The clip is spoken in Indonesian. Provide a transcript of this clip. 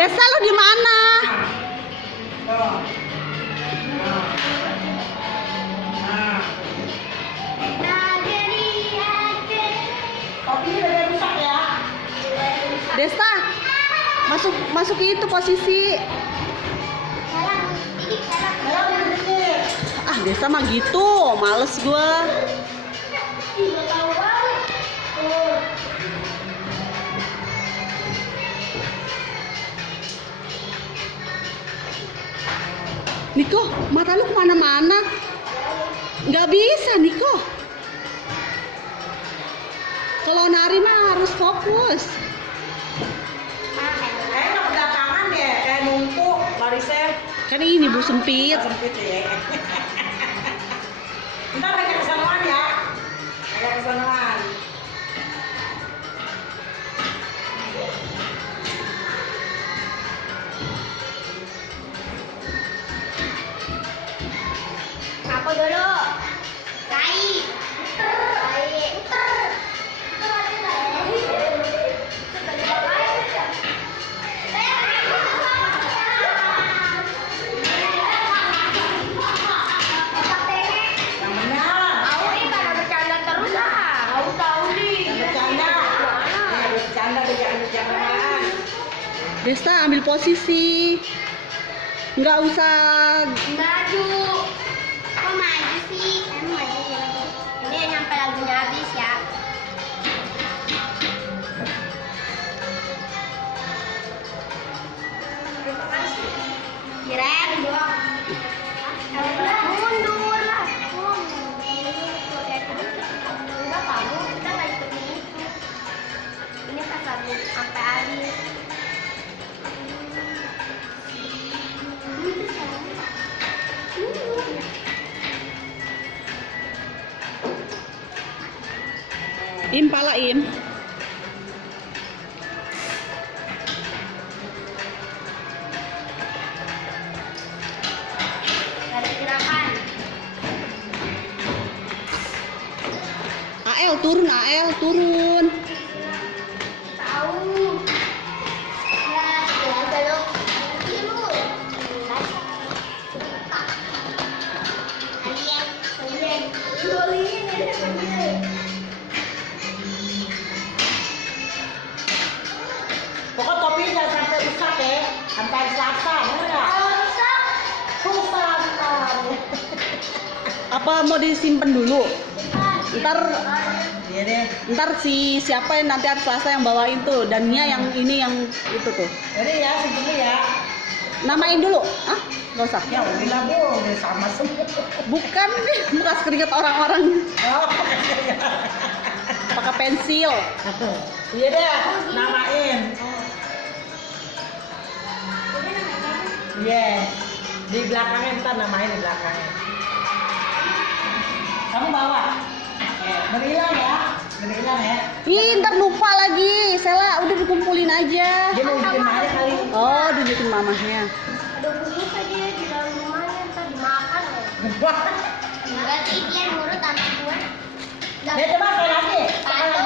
Desa lu di mana? Desa, masuk ke itu posisi. Ah, Desa mah gitu, males gua. Niko, mata lu kemana-mana? Nggak bisa, Niko. Kalau nari mah harus fokus. Kayak nggak pegang tangan ya, kayak numpuk, barisnya. Kan ini Bu sempit. Sempit ya. Ntar pakai kesanuan ya, pakai kesanuan. Apa dulu? Tai. Puter. Yang benar. Tahu nih pada bercanda terus ah. Tahu nih. Bercanda. Bercanda bercandaan. Desa ambil posisi. Nggak usah. Maju. Kok maju sih? Maju. Ini nyampe lagunya habis ya. Kirain dong. Mundur lah. Enggak kamu, kita nggak ikut ini. Ini pas lagu sampai habis. Im, pala Im. Dari gerakan. AL turun, AL turun. Tahu. Ya, belok kiri. Alien. Pokok topi jangan sampai rusak ya, sampai selasa, bener nggak? Kalau rusak, Susah ntar. Apa mau disimpan dulu? Ntar Iya deh. ntar siapa yang nanti hari Selasa yang bawain tuh, dan Nia yang ini yang itu tuh. Jadi ya, segini ya. Namain dulu. Ah, nggak usah. Ya udah bu, udah sama semua. Bukan nih, bekas keringat orang-orang. Oh, Pakai pensil. iya deh, namain. Iya, di belakangnya ntar namain di belakangnya. Kamu bawa. Berhilang ya, berhilang ya. Ih, ntar lupa lagi. Sela, udah dikumpulin aja. Dia mau bikin mana kali? Oh, dibikin mamahnya. ada bungkus aja di dalam rumahnya, ntar dimakan loh. Enggak sih, dia nurut sama gue. Dia coba